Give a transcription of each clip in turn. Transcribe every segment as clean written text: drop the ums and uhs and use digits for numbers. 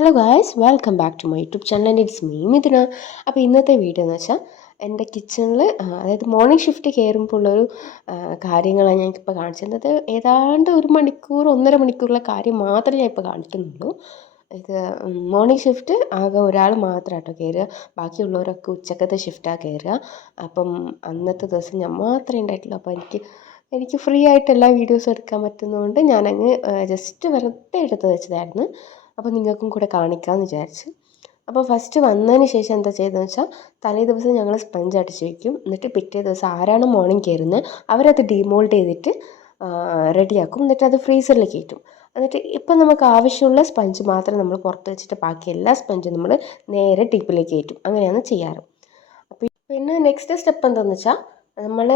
Hello guys, welcome back to my YouTube channel and it's me Mithuna. അപ്പോൾ ഇന്നത്തെ video എന്ന് വെച്ചാൽ എൻ്റെ കിച്ചണിൽ അതായത് മോർണിംഗ് ഷിഫ്റ്റ് കയറുമ്പോൾ ഉള്ളൊരു കാര്യങ്ങളാണ് ഞാനിപ്പോൾ കാണിച്ചത്. അത് ഏതാണ്ട് ഒരു മണിക്കൂർ 1.5 മണിക്കൂറുള്ള കാര്യം മാത്രമേ ഞാൻ ഇപ്പോൾ കാണിക്കുന്നുള്ളൂ. ഇത് മോർണിംഗ് ഷിഫ്റ്റ് ആകെ ഒരാൾ മാത്രമാട്ടോ കയറുക, ബാക്കിയുള്ളവരൊക്കെ ഉച്ചക്കത്തെ ഷിഫ്റ്റാണ് കയറുക. അപ്പം അന്നത്തെ ദിവസം ഞാൻ മാത്രമേ ഉണ്ടായിട്ടുള്ളൂ. അപ്പോൾ എനിക്ക് ഫ്രീ ആയിട്ട് എല്ലാ വീഡിയോസും എടുക്കാൻ പറ്റുന്നതുകൊണ്ട് ഞാനങ്ങ് ജസ്റ്റ് വെറുതെ എടുത്ത് വെച്ചതായിരുന്നു. അപ്പോൾ നിങ്ങൾക്കും കൂടെ കാണിക്കാമെന്ന് വിചാരിച്ച്. അപ്പോൾ ഫസ്റ്റ് വന്നതിന് ശേഷം എന്താ ചെയ്തതെന്ന് വെച്ചാൽ, തലേ ദിവസം ഞങ്ങൾ സ്പഞ്ച് അടിച്ച് വയ്ക്കും. എന്നിട്ട് പിറ്റേ ദിവസം ആരാണ് മോർണിംഗ് കയറുന്നത് അവരത് ഡീമോൾഡ് ചെയ്തിട്ട് റെഡിയാക്കും. എന്നിട്ട് അത് ഫ്രീസറിൽ കയറ്റും. എന്നിട്ട് ഇപ്പം നമുക്ക് ആവശ്യമുള്ള സ്പഞ്ച് മാത്രം നമ്മൾ പുറത്ത് വെച്ചിട്ട് ബാക്കി എല്ലാ സ്പഞ്ചും നമ്മൾ നേരെ ഡീപ്പിലേക്ക് കയറ്റും. അങ്ങനെയാണ് ചെയ്യാറ്. പിന്നെ നെക്സ്റ്റ് സ്റ്റെപ്പ് എന്താണെന്ന് വെച്ചാൽ, നമ്മൾ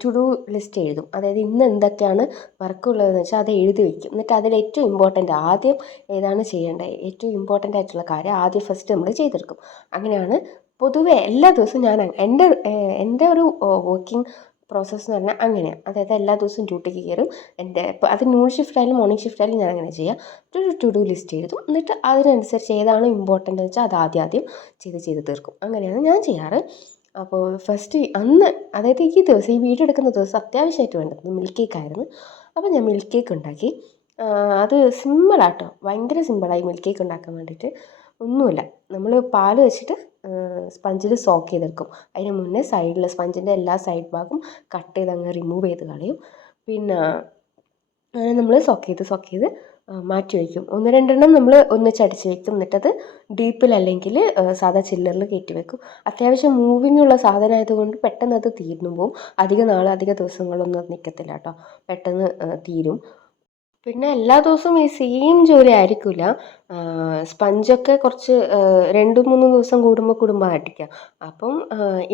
ടു ഡു ലിസ്റ്റ് എഴുതും. അതായത് ഇന്ന് എന്തൊക്കെയാണ് വർക്കുള്ളതെന്ന് വെച്ചാൽ അത് എഴുതി വയ്ക്കും. എന്നിട്ട് അതിൽ ഏറ്റവും ഇമ്പോർട്ടൻ്റ് ആദ്യം ഏതാണ് ചെയ്യേണ്ടത്, ഏറ്റവും ഇമ്പോർട്ടൻ്റ് ആയിട്ടുള്ള കാര്യം ആദ്യം ഫസ്റ്റ് നമ്മൾ ചെയ്തെടുക്കും. അങ്ങനെയാണ് പൊതുവെ എല്ലാ ദിവസവും ഞാൻ എൻ്റെ ഒരു വർക്കിംഗ് പ്രോസസ്സ് എന്ന് പറഞ്ഞാൽ അങ്ങനെയാണ്. അതായത് എല്ലാ ദിവസവും ഡ്യൂട്ടിക്ക് കയറും. ഇപ്പോൾ അത് നൂൺ ഷിഫ്റ്റ് ആയാലും മോർണിംഗ് ഷിഫ്റ്റ് ആയാലും ഞാൻ അങ്ങനെ ചെയ്യാം. ഒരു ടു ഡു ലിസ്റ്റ് എഴുതും. എന്നിട്ട് അതിനനുസരിച്ച് ഏതാണോ ഇമ്പോർട്ടൻ്റ് എന്ന് വെച്ചാൽ അത് ആദ്യം ചെയ്ത് തീർക്കും. അങ്ങനെയാണ് ഞാൻ ചെയ്യാറ്. അപ്പോൾ ഫസ്റ്റ് അന്ന്, അതായത് ഈ ദിവസം ഈ വീഡിയോ എടുക്കുന്ന ദിവസം അത്യാവശ്യമായിട്ട് വേണ്ടത് മിൽക്ക് കേക്കായിരുന്നു. അപ്പോൾ ഞാൻ മിൽക്ക് കേക്ക് ഉണ്ടാക്കി. അത് സിമ്പിളാട്ടോ, ഭയങ്കര സിമ്പിളായി മിൽക്ക് കേക്ക് ഉണ്ടാക്കാൻ വേണ്ടിയിട്ട്. ഒന്നുമില്ല, നമ്മൾ പാൽ വെച്ചിട്ട് സ്പഞ്ചിൽ സോക്ക് ചെയ്തെടുക്കും. അതിന് മുന്നേ സൈഡിൽ സ്പഞ്ചിൻ്റെ എല്ലാ സൈഡ് ഭാഗം കട്ട് ചെയ്ത് അങ്ങ് റിമൂവ് ചെയ്ത് കളയും. പിന്നെ അങ്ങനെ നമ്മൾ സോക്ക് ചെയ്ത് മാറ്റി വയ്ക്കും. 1-2 നമ്മൾ ഒന്നിച്ചടിച്ച് വയ്ക്കും. എന്നിട്ടത് ഡീപ്പിൽ അല്ലെങ്കിൽ സാധാ ചില്ലറിൽ കയറ്റി വെക്കും. അത്യാവശ്യം മൂവിങ് ഉള്ള സാധനമായതുകൊണ്ട് പെട്ടെന്ന് അത് തീർന്നു പോകും. അധിക ദിവസങ്ങളൊന്നും അത് നിൽക്കത്തില്ല കേട്ടോ, പെട്ടെന്ന് തീരും. പിന്നെ എല്ലാ ദിവസവും ഈ സെയിം ജോലി ആയിരിക്കില്ല. സ്പഞ്ചൊക്കെ കുറച്ച് 2-3 ദിവസം കൂടുമ്പോൾ അടിക്കുക. അപ്പം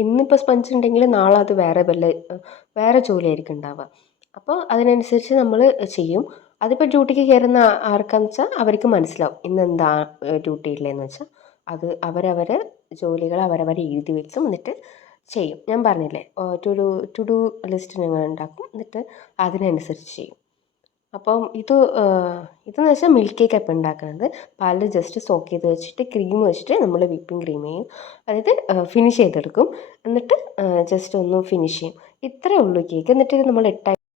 ഇന്നിപ്പോൾ സ്പഞ്ച് ഉണ്ടെങ്കിൽ നാളെ അത് വേറെ ജോലിയായിരിക്കും ഉണ്ടാവുക. അപ്പോൾ അതിനനുസരിച്ച് നമ്മൾ ചെയ്യും. അതിപ്പോൾ ഡ്യൂട്ടിക്ക് കയറുന്ന ആർക്കാന്ന് വെച്ചാൽ അവർക്ക് മനസ്സിലാവും ഇന്ന് എന്താ ഡ്യൂട്ടി ഉള്ളതെന്ന് വെച്ചാൽ. അത് അവരവരെ ജോലികൾ അവരവരെ എഴുതി വെക്കും, എന്നിട്ട് ചെയ്യും. ഞാൻ പറഞ്ഞില്ലേ, ടു ഡു ലിസ്റ്റ് ഞങ്ങൾ ഉണ്ടാക്കും, എന്നിട്ട് അതിനനുസരിച്ച് ചെയ്യും. അപ്പം ഇതെന്ന് വെച്ചാൽ മിൽക്ക് കേക്ക് ഇപ്പം ഉണ്ടാക്കുന്നത്. പാലിൽ ജസ്റ്റ് സോക്ക് ചെയ്ത് വെച്ചിട്ട് ക്രീം വെച്ചിട്ട് നമ്മൾ വിപ്പിംഗ് ക്രീം ചെയ്യും. അതായത് ഫിനിഷ് ചെയ്തെടുക്കും. എന്നിട്ട് ജസ്റ്റ് ഒന്ന് ഫിനിഷ് ചെയ്യും. ഇത്രയേ ഉള്ളൂ കേക്ക്. എന്നിട്ട് നമ്മൾ